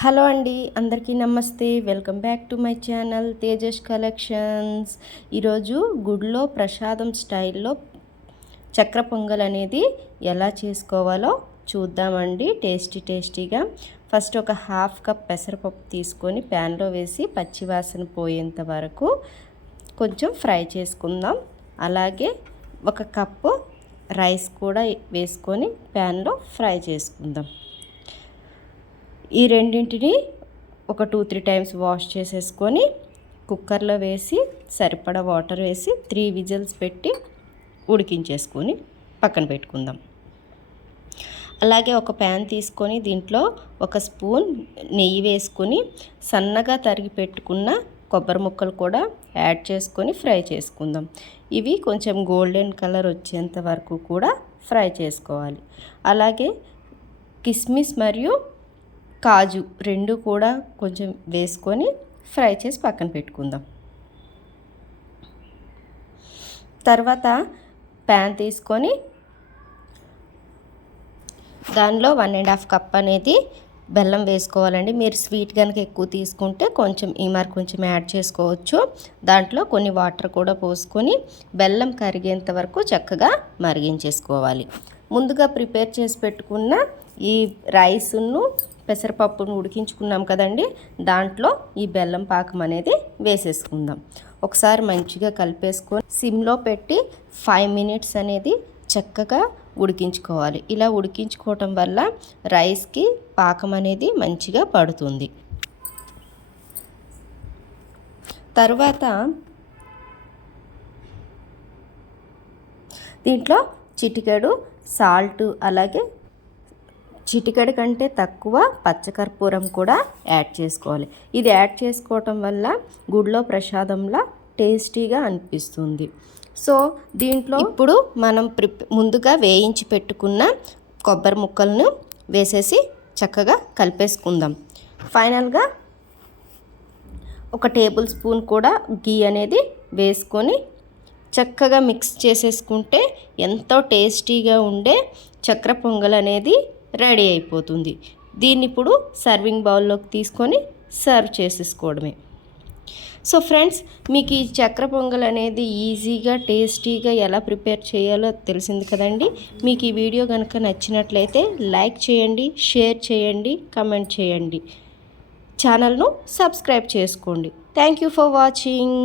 Hello అండి, అందరికీ నమస్తే. Welcome back to my channel Tejas collections. ఈరోజు గుడిలో ప్రసాదం స్టైల్లో చక్ర పొంగల్ అనేది ఎలా చేసుకోవాలో చూద్దామండి. టేస్టీగా ఫస్ట్ ఒక హాఫ్ కప్ పెసరపప్పు తీసుకొని ప్యాన్లో వేసి పచ్చివాసన పోయేంత వరకు కొంచెం ఫ్రై చేసుకుందాం. అలాగే ఒక కప్పు రైస్ కూడా వేసుకొని ప్యాన్లో ఫ్రై చేసుకుందాం. ఈ రెండింటిని ఒక 2-3 టైమ్స్ వాష్ చేసేసుకొని కుక్కర్లో వేసి సరిపడా వాటర్ వేసి 3 విజిల్స్ పెట్టి ఉడికించేసుకొని పక్కన పెట్టుకుందాం. అలాగే ఒక ప్యాన్ తీసుకొని దీంట్లో ఒక స్పూన్ నెయ్యి వేసుకొని సన్నగా తరిగి పెట్టుకున్న కొబ్బరి ముక్కలు కూడా యాడ్ చేసుకొని ఫ్రై చేసుకుందాం. ఇవి కొంచెం గోల్డెన్ కలర్ వచ్చేంత వరకు కూడా ఫ్రై చేసుకోవాలి. అలాగే కిస్మిస్ మరియు కాజు రెండు కూడా కొంచెం వేసుకొని ఫ్రై చేసి పక్కన పెట్టుకుందాం. తర్వాత ప్యాన్ తీసుకొని దానిలో 1.5 కప్ అనేది బెల్లం వేసుకోవాలండి. మీరు స్వీట్ కనుక ఎక్కువ తీసుకుంటే కొంచెం కొంచెం యాడ్ చేసుకోవచ్చు. దాంట్లో కొన్ని వాటర్ కూడా పోసుకొని బెల్లం కరిగేంత వరకు చక్కగా మరిగించేసుకోవాలి. ముందుగా ప్రిపేర్ చేసి పెట్టుకున్న ఈ రైస్ను పెసరపప్పును ఉడికించుకున్నాం కదండి, దాంట్లో ఈ బెల్లం పాకం అనేది వేసేసుకుందాం. ఒకసారి మంచిగా కలిపేసుకొని సిమ్లో పెట్టి 5 మినిట్స్ అనేది చక్కగా ఉడికించుకోవాలి. ఇలా ఉడికించుకోవటం వల్ల రైస్కి పాకం అనేది మంచిగా పడుతుంది. తర్వాత దీంట్లో చిటికెడు సాల్ట్, అలాగే చిటికెడు కంటే తక్కువ పచ్చకర్పూరం కూడా యాడ్ చేసుకోవాలి. ఇది యాడ్ చేసుకోవటం వల్ల గుడిలో ప్రసాదంలా టేస్టీగా అనిపిస్తుంది. సో దీంట్లో ఇప్పుడు మనం ముందుగా వేయించి పెట్టుకున్న కొబ్బరి ముక్కలను వేసేసి చక్కగా కలిపేసుకుందాం. ఫైనల్గా ఒక టేబుల్ స్పూన్ కూడా గీ అనేది వేసుకొని చక్కగా మిక్స్ చేసేసుకుంటే ఎంతో టేస్టీగా ఉండే చక్ర పొంగల్ అనేది రెడీ అయిపోతుంది. దీన్ని ఇప్పుడు సర్వింగ్ బౌల్లోకి తీసుకొని సర్వ్ చేసేసుకోవడమే. సో ఫ్రెండ్స్, మీకు ఈ చక్ర పొంగల్ అనేది ఈజీగా టేస్టీగా ఎలా ప్రిపేర్ చేయాలో తెలిసింది కదండి. మీకు ఈ వీడియో కనుక నచ్చినట్లయితే లైక్ చేయండి, షేర్ చేయండి, కమెంట్ చేయండి, ఛానల్ను సబ్స్క్రైబ్ చేసుకోండి. Thank you for watching.